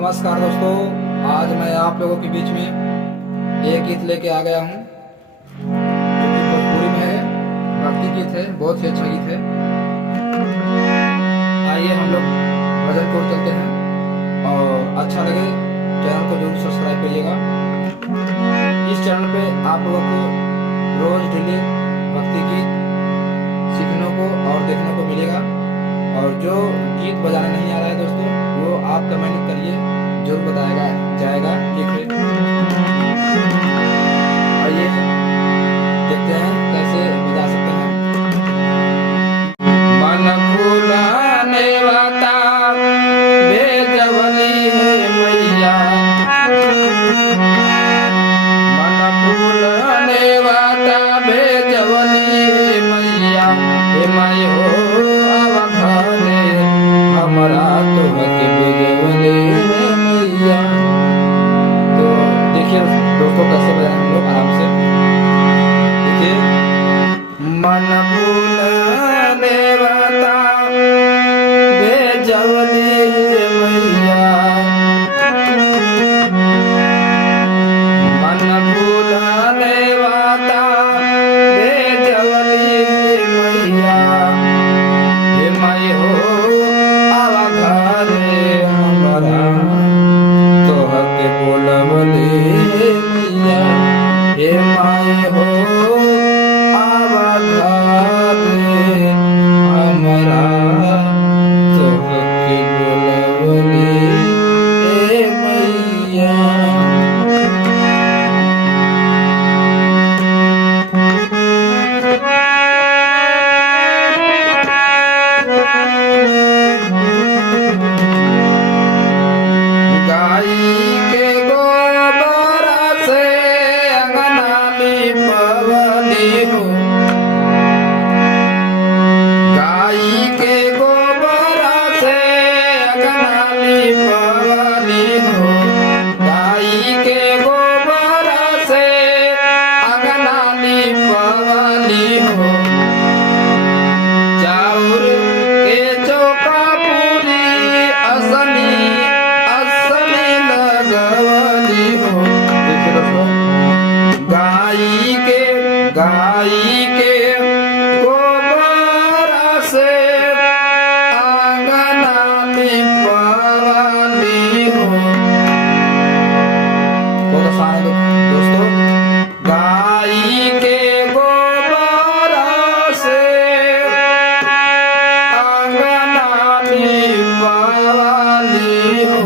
नमस्कार दोस्तों, आज मैं आप लोगों के बीच में एक गीत लेके आ गया हूँ जो कि भोजपुरी में है। भक्ति गीत है, बहुत ही अच्छा गीत है। आइए हम लोग भजन को चलते हैं और अच्छा लगे चैनल को जरूर सब्सक्राइब करिएगा। इस चैनल पे आप लोगों को रोज डेली भक्ति गीत सीखने को और देखने को मिलेगा। और जो गीत बजाना नहीं आ रहा है दोस्तों, वो आप कमेंट करिए, जरूर बताएगा जाएगा। ठीक है, आइए देखते हैं कैसे बजा सकते हैं। मन फूलाने वाता बेजवली है मैया, मन फूलाने वाता बेजवली है मैया, हे माई हो हमारा तो भक्ति बेजवली है मैया। तो देखिए दोस्तों कैसे बजाएं हम लोग आराम से। देखिए, मन फूलाने वाता बेजवली है मैया, मन फूलाने वाता बेजवली है मैया, हे माई हो हे माई हो आवाज़े हमरा तोहके बोलवली हे मैया। गाई के गोबर से पवनी हो, गाई के गोबर से अगनाली पवनी हो, गाई के गोबर से अगनाली पवनी हो, चाउर के चौका पूरी असली असली लगवली हो। गाई के गोबर से आंगनाली पवनी हो। बहुत आसान है दोस्तों। गाई के गोबर से आंगनाली पवनी हो,